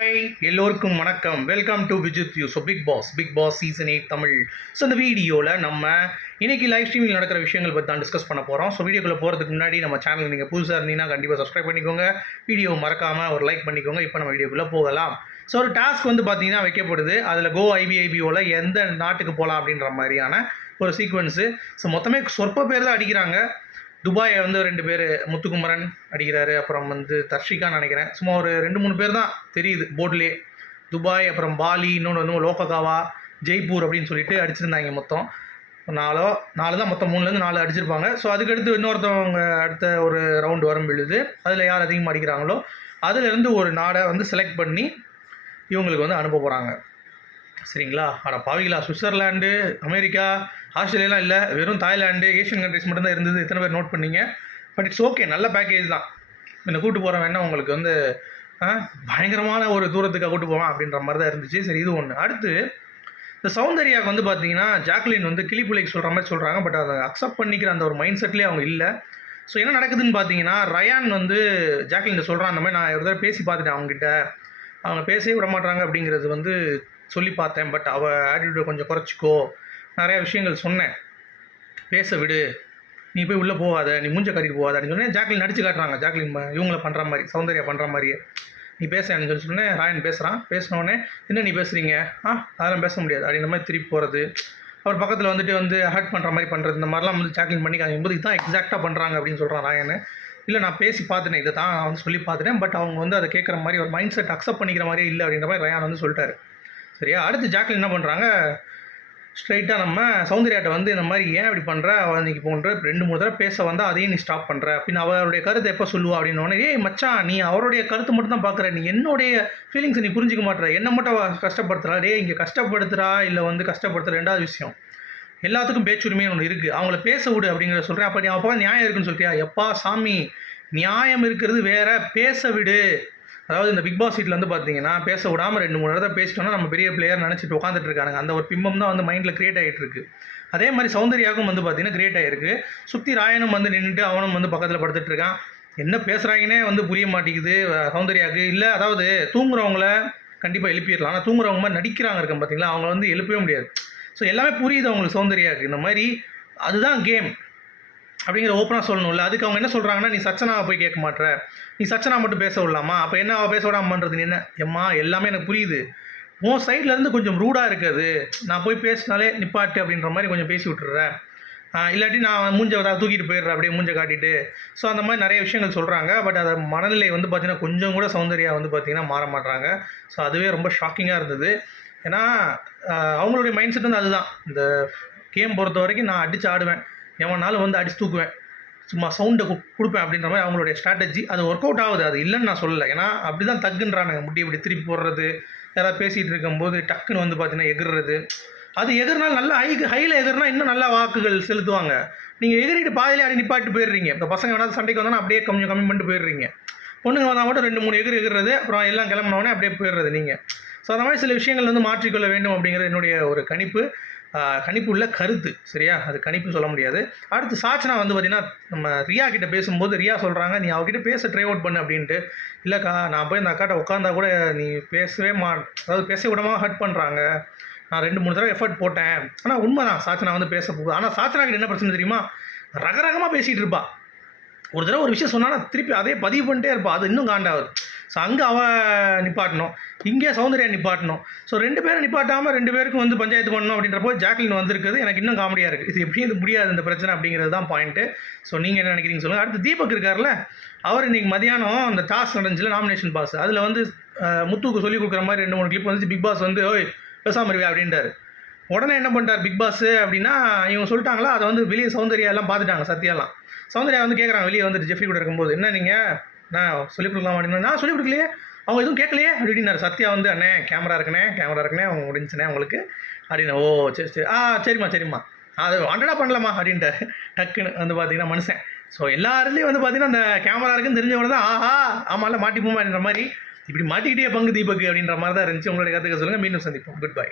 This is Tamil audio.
ஹாய் எல்லோருக்கும் வணக்கம். Welcome to Vijith you so big boss big boss season eight Tamil. So இந்த வீடியோவில் நம்ம இன்றைக்கி லைவ் ஸ்ட்ரீமில் நடக்கிற விஷயங்கள் பற்றி தான் டிஸ்கஸ் பண்ண போகிறோம் ஸோ வீடியோக்குள்ளே போகிறதுக்கு முன்னாடி நம்ம சேனல் நீங்கள் புதுசாக இருந்தீங்கன்னா கண்டிப்பாக சப்ஸ்கிரைப் பண்ணிக்கோங்க. வீடியோ மறக்காமல் ஒரு லைக் பண்ணிக்கோங்க. இப்போ நம்ம வீடியோக்குள்ளே போகலாம். ஸோ ஒரு டாஸ்க் வந்து பார்த்தீங்கன்னா வைக்கப்படுது. அதில் கோ ஐபிஐபிஓவில் எந்த நாட்டுக்கு போகலாம் அப்படின்ற மாதிரியான ஒரு சீக்வன்ஸு ஸோ மொத்தமே சொற்ப பேர் தான் அடிக்கிறாங்க. துபாயை வந்து ரெண்டு பேர் முத்துக்குமரன் அடிக்கிறாரு அப்புறம் வந்து தர்ஷிகான்னு நினைக்கிறேன். சும்மா ஒரு ரெண்டு மூணு பேர் தான் தெரியுது போர்ட்லேயே. துபாய் அப்புறம் பாலி இன்னொன்று வந்து லோககாவா ஜெய்ப்பூர் அப்படின்னு சொல்லிட்டு அடிச்சிருந்தாங்க மொத்தம். நாலோ நாலு தான் மொத்தம் மூணுலேருந்து நாலு அடிச்சிருப்பாங்க. ஸோ அதுக்கடுத்து இன்னொருத்தவங்க அடுத்த ஒரு ரவுண்டு வரும் பொழுது அதில் யார் அதிகமாக அடிக்கிறாங்களோ அதுலேருந்து ஒரு நாடை வந்து செலக்ட் பண்ணி இவங்களுக்கு வந்து அனுப்ப போகிறாங்க சரிங்களா? ஆனால் பாவிகளா சுவிட்சர்லாண்டு அமெரிக்கா ஆஸ்திரேலியாலாம் இல்லை. வெறும் தாய்லாண்டு ஏஷியன் கண்ட்ரிஸ் மட்டும்தான் இருந்தது. இத்தனை பேர் நோட் பண்ணீங்க? பட் இட்ஸ் ஓகே நல்ல பேக்கேஜ் தான். என்னை கூட்டு போகிறேன் வேணா உங்களுக்கு வந்து பயங்கரமான ஒரு தூரத்துக்கு கூட்டு போவான் அப்படின்ற மாதிரி தான் இருந்துச்சு. சரி இது ஒன்று அடுத்து இந்த சௌந்தர்யாவுக்கு வந்து பார்த்தீங்கன்னா ஜாக்லின் வந்து கிளிப்புலைக்கு சொல்கிற மாதிரி சொல்கிறாங்க பட் அதை அக்செப்ட் பண்ணிக்கிற அந்த ஒரு மைண்ட் செட்லேயே அவங்க இல்லை. ஸோ என்ன நடக்குதுன்னு பார்த்தீங்கன்னா ரயான் வந்து ஜாக்லின் சொல்கிறான் அந்த மாதிரி நான் ஒரு தடவை பேசி பார்த்துட்டேன் அவங்ககிட்ட. அவங்க பேசவே விட மாட்டாங்க அப்படிங்கிறது வந்து சொல்லி பார்த்தேன் பட் அவள் ஆட்டிடியூடை கொஞ்சம் குறைச்சிக்கோ. நிறையா விஷயங்கள் சொன்னேன். பேச விடு. நீ போய் உள்ளே போகாத. நீ மூஞ்ச கட்டிட்டு போகாத. அப்படின்னு சொன்னேன். ஜாக்லின் நடிச்சு காட்டுறாங்க. ஜாக்லின் இவங்கள பண்ணுற மாதிரி சௌந்தர்யா பண்ணுற மாதிரியே நீ பேச சொல்லி சொன்னேன். ராயன் பேசுகிறான் பேசினோடனே என்ன நீ பேசுகிறீங்க ஆ அதெல்லாம் பேச முடியாது. அப்படின்ற மாதிரி திருப்பி போகிறது அவர் பக்கத்தில் வந்துட்டு வந்து ஹர்ட் பண்ணுற மாதிரி பண்ணுறது இந்த மாதிரிலாம் வந்து ஜாக்லின் பண்ணிக்காங்க போது இதுதான் எக்ஸாக்டாக பண்ணுறாங்க அப்படின்னு சொல்கிறான் ராயன். இல்லை நான் பேசி பார்த்துட்டேன். இதை தான் நான் வந்து சொல்லி பார்த்துட்டேன். பட் அவங்க வந்து அதை கேட்குற மாதிரி ஒரு மைண்ட் செட் அக்செப்ட் பண்ணிக்கிற மாதிரியே இல்லை. அப்படின்ற மாதிரி ரயான் வந்து சொல்லிட்டாரு. சரியா? அடுத்து ஜாக்லின் என்ன பண்ணுறாங்க ஸ்ட்ரைட்டாக நம்ம சௌந்தர்யாட்ட வந்து இந்த மாதிரி ஏன் இப்படி பண்ணுற அவள் இன்னைக்கு போன்ற ரெண்டு மூணு தடவை பேச வந்தால் அதையும் நீ ஸ்டாப் பண்ணுற அப்படின்னு அவருடைய கருத்தை எப்போ சொல்லுவா அப்படின்னு உடனே ஏய் மச்சான் நீ அவருடைய கருத்து மட்டும் தான் பார்க்குற நீ என்னுடைய ஃபீலிங்ஸை நீ புரிஞ்சிக்க மாட்டுற. என்ன மட்டும் அவ கஷ்டப்படுத்துறா. டே இங்கே கஷ்டப்படுத்துறா இல்லை வந்து கஷ்டப்படுத்துகிற ரெண்டாவது விஷயம். எல்லாத்துக்கும் பேச்சுரிமைன்னு ஒன்று இருக்குது அவங்கள பேச விடு அப்படிங்கிறத சொல்கிறேன் அப்போ நீ அப்போ நியாயம் இருக்குன்னு சொல்லிட்டியா எப்பா சாமி நியாயம் இருக்கிறது வேற. பேச விடு. அதாவது இந்த பிக் பாஸ் சீட்டில் வந்து பார்த்தீங்கன்னா பேச விடாமல் ரெண்டு மூணு இடத்த பேசிட்டோம்னா நம்ம பெரிய பிளேயர் நினச்சிட்டு உட்காந்துட்டு இருக்காங்க அந்த ஒரு பிம்பம் தான் வந்து மைண்டில் கிரியேட் ஆகிட்டு இருக்கு. அதே மாதிரி சௌந்தர்யாவுக்கும் வந்து பார்த்தீங்கன்னா கிரியேட் ஆகிருக்கு சுற்றி ராயனும் வந்து நின்றுட்டு அவனும் வந்து பக்கத்தில் படுத்துட்டு இருக்கான். என்ன பேசுகிறாங்கன்னே வந்து புரிய மாட்டேங்குது. சௌந்தர்யாவுக்கு இல்லை அதாவது தூங்குறவங்கள கண்டிப்பாக எழுப்பிடலாம். ஆனால் தூங்குறவங்க மாதிரி நடிக்கிறாங்க இருக்க பார்த்தீங்களா அவங்க வந்து எழுப்பவே முடியாது. ஸோ எல்லாமே புரியுது அவங்களுக்கு சௌந்தர்யாவுக்கு. இந்த மாதிரி அதுதான் கேம் அப்படிங்கிற ஓப்பனாக சொல்லணும்ல. அதுக்கு அவங்க என்ன சொல்கிறாங்கன்னா நீ சச்சனாவை போய் கேட்க மாட்ற. நீ சச்சனா மட்டும் பேச விடலாமா? அப்போ என்ன அவள் பேச விடாம பண்ணுறது நீ என்ன? எம்மா எல்லாமே எனக்கு புரியுது. உன் சைட்லேருந்து கொஞ்சம் ரூடாக இருக்குது. நான் போய் பேசினாலே நிப்பாட்டு அப்படின்ற மாதிரி கொஞ்சம் பேசி விட்டுறேன் இல்லாட்டி நான் மூஞ்ச ஏதாவது தூக்கிட்டு போயிடுறேன் அப்படியே மூஞ்ச காட்டிட்டு. ஸோ அந்த மாதிரி நிறைய விஷயங்கள் சொல்கிறாங்க பட் அதை மனநிலை வந்து பார்த்திங்கன்னா கொஞ்சம் கூட சௌந்தர்யா வந்து பார்த்திங்கன்னா மாற மாட்றாங்க. ஸோ அதுவே ரொம்ப ஷாக்கிங்காக இருந்தது. ஏன்னா அவங்களுடைய மைண்ட் செட் வந்து அதுதான். இந்த கேம் பொறுத்த வரைக்கும் நான் அடித்து ஆடுவேன். எவனாலும் வந்து அடிச்சு தூக்குவேன். சும்மா சவுண்டை கொடுப்பேன் அப்படின்ற மாதிரி அவங்களுடைய ஸ்ட்ராட்டஜி அது ஒர்க் அவுட் ஆகுது. அது இல்லைன்னு நான் சொல்லலை. ஏன்னா அப்படி தான் தக்குன்றானுங்க. முட்டி இப்படி திருப்பி போடுறது யாராவது பேசிகிட்டு இருக்கும்போது டக்குன்னு வந்து பார்த்தீங்கன்னா எகிறது அது எதிர்னால் நல்லா ஹை ஹையில் எகிறனா இன்னும் நல்லா வாக்குகள் செலுத்துவாங்க. நீங்கள் எகிரிட்டு பாதியிலே அடி நிப்பாட்டு போயிடுறீங்க. இப்போ பசங்க வேணாலும் சண்டைக்கு வந்தாலும் அப்படியே கொஞ்சம் கம்மி பண்ணிட்டு போயிடுறீங்க. பொண்ணுங்க வந்தால் மட்டும் ரெண்டு மூணு எகிர் எகிறது அப்புறம் எல்லாம் கிளம்பினோடனே அப்படியே போயிடுறது நீங்கள் ஸோ அந்த மாதிரி சில விஷயங்கள் வந்து மாற்றிக்கொள்ள வேண்டும் அப்படிங்கிறது என்னுடைய ஒரு கணிப்பு. கணிப்பு உள்ள கருத்து சரியா? அது கணிப்புன்னு சொல்ல முடியாது. அடுத்து சாச்சனா வந்து பார்த்தீங்கன்னா நம்ம ரியா கிட்ட பேசும்போது ரியா சொல்கிறாங்க நீ அவகிட்ட பேச ட்ரை அவுட் பண்ணு அப்படின்ட்டு. இல்லைக்கா நான் போய் இந்த அக்காட்ட உட்காந்தா கூட நீ பேசவே மா அதாவது பேச விடாம ஹர்ட் பண்ணுறாங்க நான் ரெண்டு மூணு தடவை எஃபர்ட் போட்டேன். ஆனால் உண்மை தான் சாச்சனா வந்து பேச போகுது. ஆனால் சாச்சனா கிட்ட என்ன பிரச்சனை தெரியுமா? ரகரகமாக பேசிகிட்டு இருப்பா. ஒரு தடவை ஒரு விஷயம் சொன்னால் திருப்பி அதே பதிவு பண்ணிட்டே இருப்பா. அது இன்னும் காண்டாகுது. ஸோ அங்கே அவ நிப்பாட்டணும். இங்கே சௌந்தர்யா நிப்பாட்டணும். ஸோ ரெண்டு பேரும் நிப்பாட்டாமல் ரெண்டு பேருக்கும் வந்து பஞ்சாயத்து பண்ணணும் அப்படின்றப்போ ஜாக்லின் வந்திருக்குது. எனக்கு இன்னும் காமெடியாக இருக்குது இது எப்படி இது முடியாது இந்த பிரச்சனை அப்படிங்கிறது தான் பாயிண்ட்டு ஸோ நீங்கள் என்ன நினைக்கிறீங்க சொல்லுங்கள் அடுத்து தீபக் இருக்கார்ல அவர் இன்றைக்கி மதியானம் அந்த டாஸ்க் நடந்துச்சுல நாமினேஷன் பாஸ் அதில் வந்து முத்துக்கு சொல்லி கொடுக்குற மாதிரி ரெண்டு மூணு கிளிப் வந்து பிக் பாஸ் வந்து ஓய் பேசாமல் இருவியா? அப்படின்றாரு. உடனே என்ன பண்ணிட்டார் பிக் பாஸ் அப்படின்னா இவங்க சொல்லிட்டாங்களா அதை வந்து வெளியே சௌந்தர்யா எல்லாம் பார்த்துட்டாங்க சத்யாலாம். சௌந்தர்யா வந்து கேட்குறாங்க வெளியே வந்துட்டு ஜெஃப்ரி கூட இருக்கும்போது என்ன நீங்கள் நான் சொல்லிக் கொடுக்கலாம் அப்படின்னு நான் சொல்லிக் கொடுக்கலையே. அவங்க எதுவும் கேட்கலையே. அப்படின்னாரு. சத்யா வந்து அண்ணே கேமரா இருக்குண்ணே கேமரா இருக்குண்ணே அவங்க முடிஞ்சுனே அவங்களுக்கு அப்படின்னு ஓ சரி சரி. ஆ சரிம்மா சரிம்மா. அது ஹண்ட்ரடாக பண்ணலாமா? அப்படின்ட்டு டக்குன்னு வந்து பார்த்தீங்கன்னா மனுஷன். ஸோ எல்லாருலேயும் வந்து பார்த்தீங்கன்னா அந்த கேமரா இருக்குன்னு தெரிஞ்சவங்க தான் ஆஹா ஆமாம்ல மாட்டிப்போமான்ற மாதிரி. இப்படி மாட்டிக்கிட்டே பங்கு தீபக்கு அப்படின்ற மாதிரி தான் இருந்துச்சு. உங்களுடைய கற்றுக்க சொல்லுங்கள் மீண்டும் சந்திப்போம். Good bye